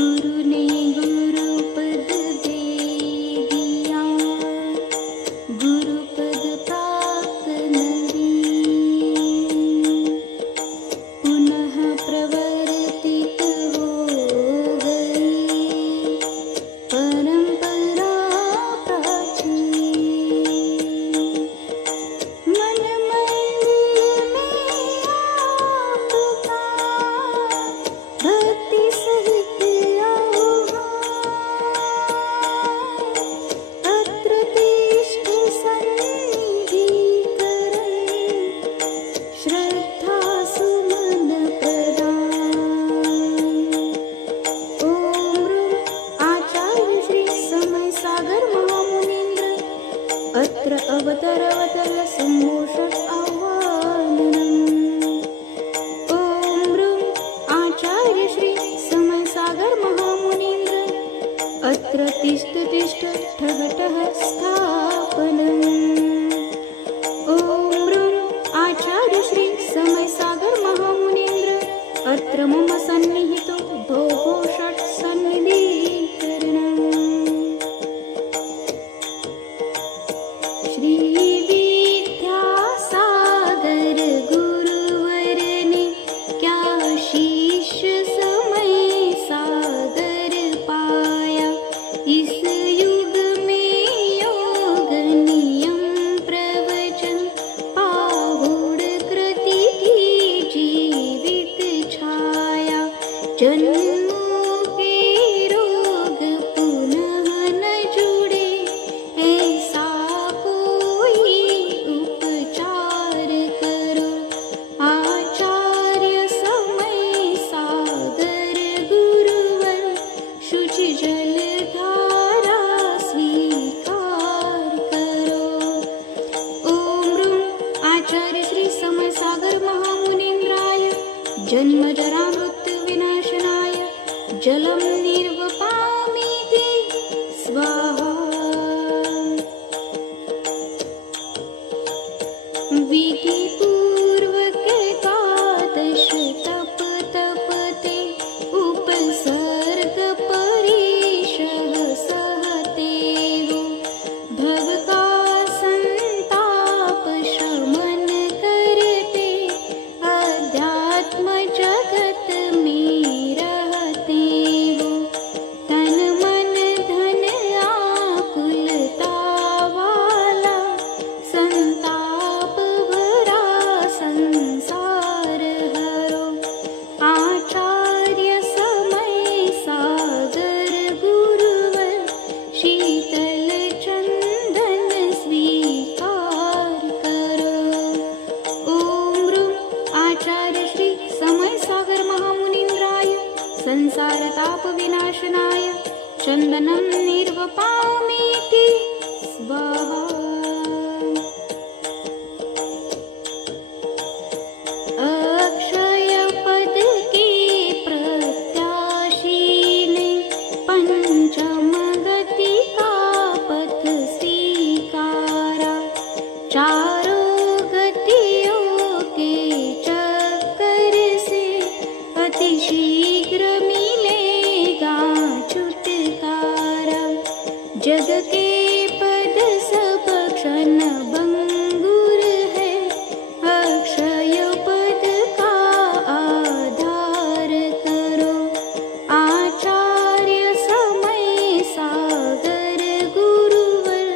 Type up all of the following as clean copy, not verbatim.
गुरु ने गुरु पद दे दिया, गुरु पद प्राप्त नवीन, पुनः प्रवर्तित हो गई परंपरा प्राचीन। मन मंदिर में आपका भक्ति सहित आह्वान, अत्र तिष्ठ सन्निधि करन, श्रद्धा सुमन प्रदान। ओम ह्रूं आचार्य श्री समय सागर महामुनीन्द्र, अत्र अवतरवतल सम्मोषक आह्वानम्। ओम ह्रूं आचार्य श्री समय सागर महामुनीन्द्र, अत्र तिष्ठ तिष्ठ ठः ठः स्थापनम्। ओम ह्रूं आचार्य श्री समय सागर महामुनीन्द्र, अत्र मम सन्निहितो भोगो षट् सन्निधीकरणम्। श्री विद्यासागर गुरुवर ने क्या शीश समय सागर पाया, इस युग में योग नियम प्रवचन पाहुड़ कृति की जीवित छाया। जन्मों के रोग पुनः न जुड़े, ऐसा कोई उपचार करो। आचार्य समय सागर गुरुवर, शुचि जल धारा स्वीकार करो। ओम ह्रूं आचार्य श्री समय सागर महामुनीन्द्राय, जन्म जरा मृत्यु विनाशनाय, जलम निर्वपामीति स्वाहा। विधि पूर्वक एकादश तप तपते, उपसर्ग परिशः सहते हो। भव का संताप शमन करते, अध्यात्म जगत में रहते हो। तन मन धन आकुलता वाला, संताप भरा संसार हरो। आचार्य समय सागर गुरुवर, शीतल चंदन स्वीकार करो। ओम ह्रूं आचार्य श्री समय सागर महामुनीन्द्राय, संसार ताप विनाशनाय, चंदनम निर्वपामीति स्वाहा। अक्षय पद के प्रत्याशी ने, पंचम गति का पथ स्वीकारा। चारों गतियों के चक्कर से, अति शीघ्र मिलेगा छुटकारा। जग के पद सब क्षण भंगुर है, अक्षय पद का आधार करो। आचार्य समय सागर गुरुवर,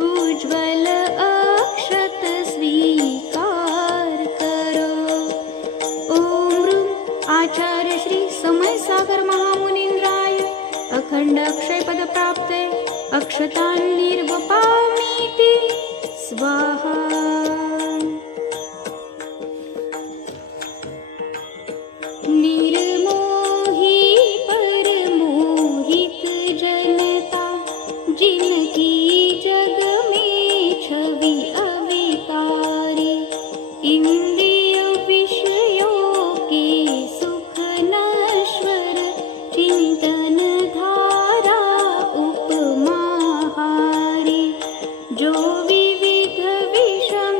उज्ज्वल अक्षत स्वीकार करो। ओम ह्रूं आचार्य श्री समय सागर महामुनीन्द्राय, अखंड अक्षय पद प्राप्ते, अक्षतान् निर्वपामीति स्वाहा। निर्मोही परमोहित जनता, जिनकी जग में छवि अविकारी। इंद्रिय विषयों के सुख नश्वर, चिंतन धारा उपमा हारी। जो विविध विषम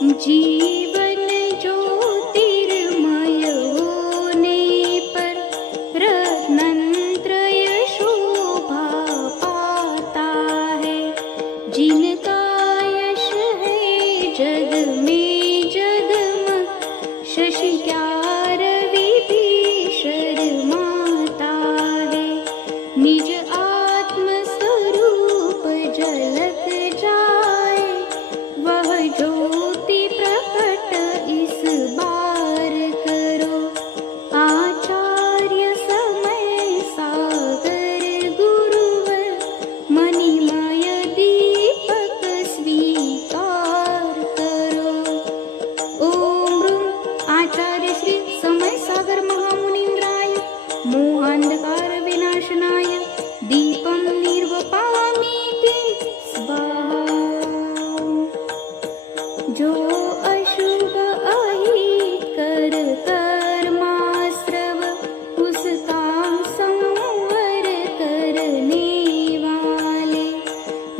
जीवन ज्योतिर्मय होने पर रत्नत्रय शोभा पाता है। जिनका यश है जग में जगमग, शशि क्या रवि भी शर्माता है। निज आत्म स्वरूप झलक जाए, वह ज्योति प्रकट इस बार करो। आचार्य समय सागर गुरुवर, मणिमय दीपक स्वीकार करो। ओम ह्रूं आचार्य श्री समय सागर महामुनीन्द्राय मोहांधकार विनाशनाय दीपं निर्वपामीति स्वाहा। जो अशुभ अहित कर कर्माश्रव, उसका संवर करने वाले।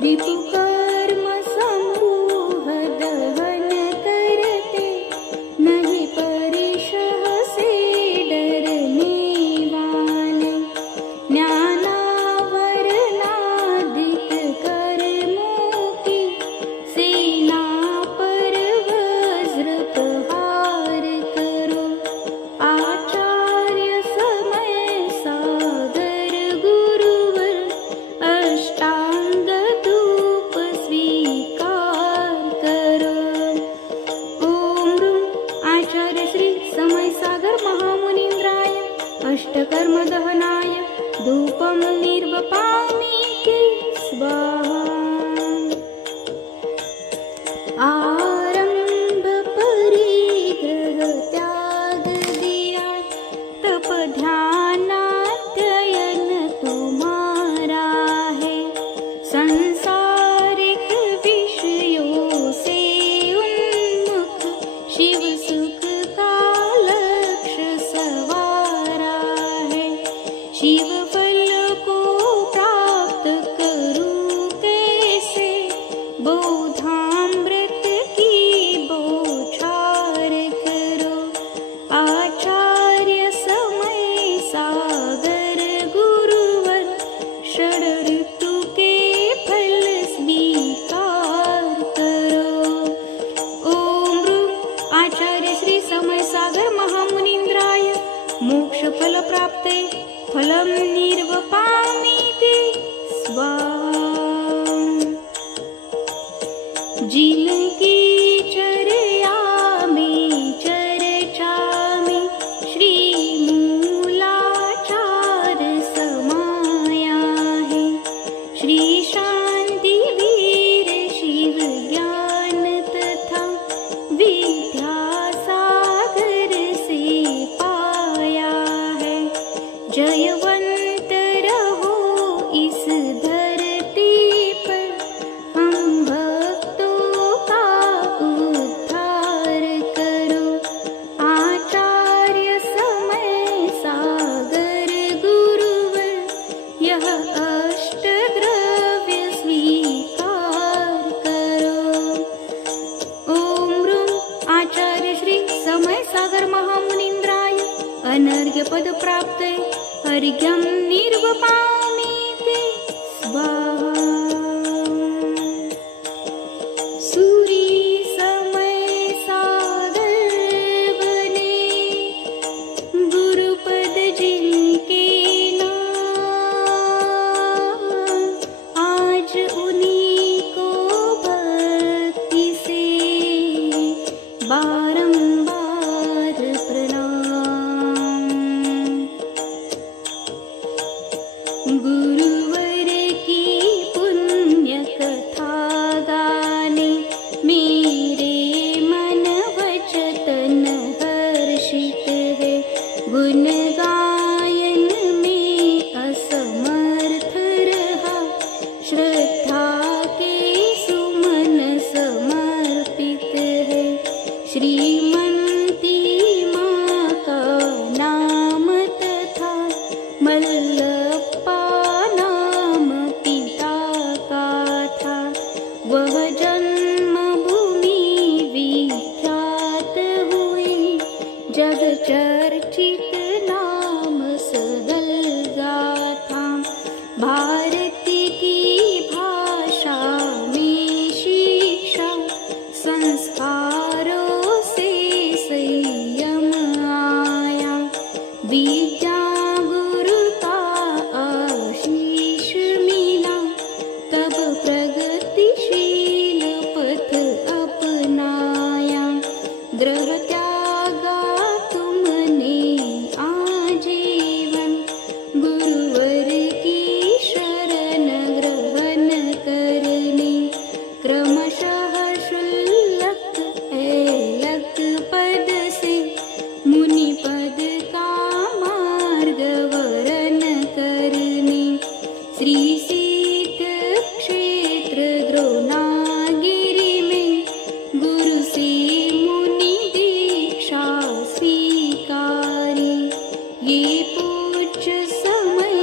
ऋतु कर्म समूह दहन करते, नहीं परिशह से डरने वाले। ज्ञानावरणादिक कर्मों की सेना पर वज्र प्रहार करो। आचार्य समय सागर गुरुवर, अष्टांग धूप स्वीकार करो। ओम ह्रूं आचार्य श्री समय सागर महामुनीन्द्राय अष्टकर्म दहनाय धूपं निर्वपामीति स्वाहा। आरंभ परिग्रह त्याग दिया, तप ध्यानाध्ययन तुम्हारा है। संसारिक विषयों से उन्मुख, शिव सुख का लक्ष्य सवारा है। शिव फल को प्राप्त करूं कैसे, बोधामृत की बौछार करो। आचार्य समय सागर गुरुवर, षड ऋतु के फल स्वीकार करो। ओम ह्रूं आचार्य श्री समय सागर महामुनीन्द्राय मोक्ष फल प्राप्ते फलं निर्वपामीति स्वाहा। जिनकी चर्या में चर्चा में श्री मूलाचार समाया है। श्री शांति वीर शिव ज्ञान तथा विद्यासागर से पाया है। जयवंत रहो इस धरती पर, हम भक्तों का उद्धार करो। आचार्य समय सागर गुरुवर, यह अष्टद्रव्य स्वीकार करो। ओम ह्रूं आचार्य श्री समय सागर महामुनीन्द्राय अनर्घ्य पद प्राप्ते अर्घ्यं निर्वपामीति स्वाहा। सूरी समय सागर बने, गुरुपद जिनके नाम, आज उन्हीं को भक्ति से बारंबार प्रणाम। संस्कारों से संयम आया, विद्या गुरु का आशीष मिला, तब प्रगतिशील पथ अपनाया। ग्रह त्यागा तुमने आजीवन, गुरुवर की शरण ग्रहण करने, क्रमशः शुल्लक ऐलक पद से मुनि पद का मार्ग वरण करने। श्री सिद्ध क्षेत्र द्रोणागिरि में गुरु से मुनि दीक्षा स्वीकारी, ये पूज्य समय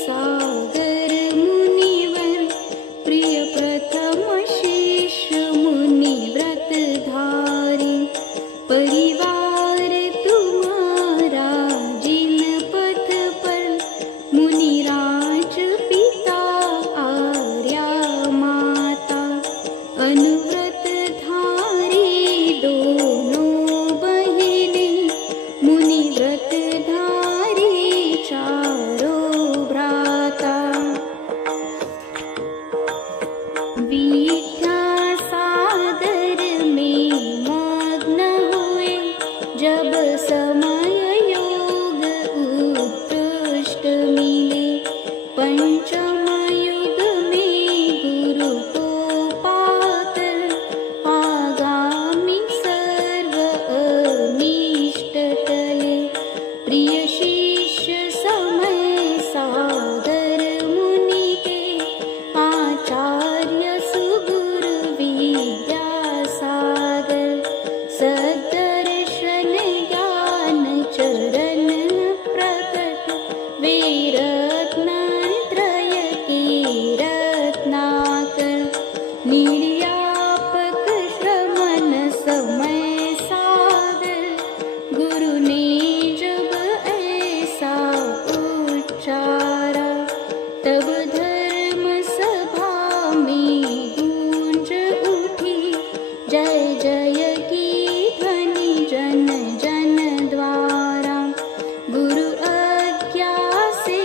सागर मुनिवर, प्रिय प्रथम शिष्य मुनि व्रतधारी। परिवार तुम्हारा जिन पथ पर, मुनिराज पिता आर्या माता, अनुव्रत धारी दोनों बहिने, मुनि व्रत धारी चारों भ्राता। विद्या सागर में मग्न हुए, जब समय योग उत्कृष्ट मिले, पंचम युग में गुरु को पाकर, आगामी सर्व अनिष्ट टले। प्रिय शिष्य समय सागर मुनि के, आचार्य सुगुरु विद्या सागर, सदर्शन ज्ञान चरण प्रकट, वे रत्नत्रय के रत्नाकर। निर्यापक श्रमण समय सागर, गुरु ने जब ऐसा उच्चारा, तब धर्म सभा में गूंज उठी, जय जय की ध्वनि जन जन द्वारा। गुरु आज्ञा से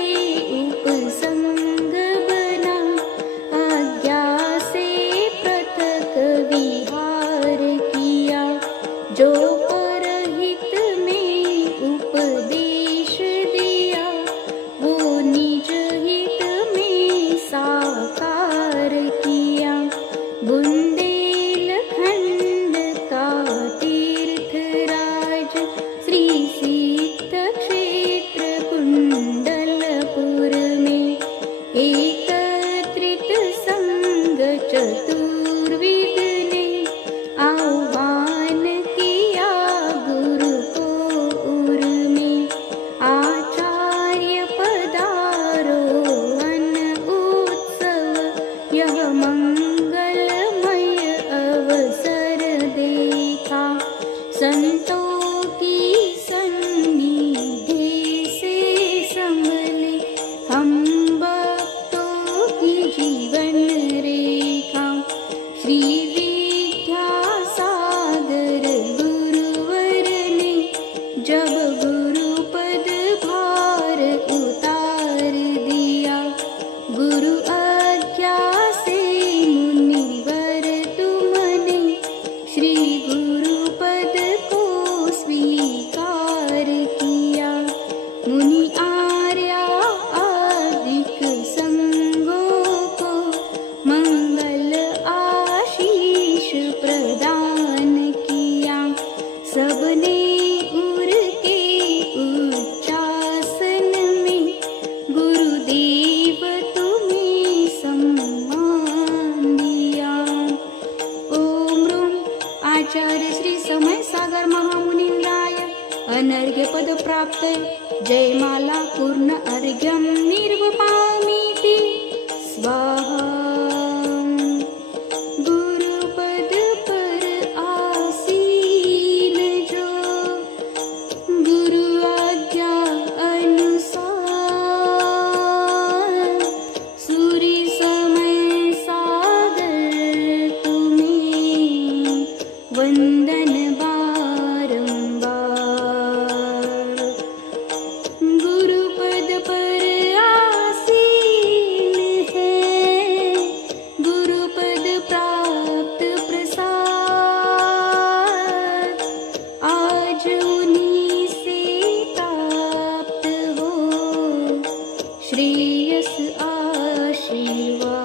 उपसंग बना, आज्ञा से पृथक विहार किया, जो परहित में उपदेश दिया, वो निज हित में साकार किया। बुंदेलखंड का तीर्थराज, श्री सिद्ध क्षेत्र कुंडलपुर में, एकत्रित संग चतुर्विद ने, आह्वान किया गुरु को उर में। आचार्य पदारोहण उत्सव, यह मंगलमय अवसर देखा, संतों की सन्निधि से संभले, हम भक्तों की जीवन रेखा। श्री विद्या सागर गुरुवर ने, जब गुरु पद भार उतार दिया, गुरु आज्ञा से मुनिवर तुमने, श्री गुरु पद को स्वीकार किया। मुनि आर्या आदिक संगों को, मंगल आशीष प्रदान किया। सबने उर के उच्चासन में, गुरुदेव तुम्हें सम्मान दिया। ओम रूम आचार्य श्री समय सागर महामुनिन्द्राय अनर्घ्य पद प्राप्त, जयमाला पूर्ण अर्घ्यम निर्वपामीति स्वाहा। गुरुपद पर आसीन जो, गुरु आज्ञा अनुसार, सूरी समय सागर तुम्हें वंदे। आशीर्वाद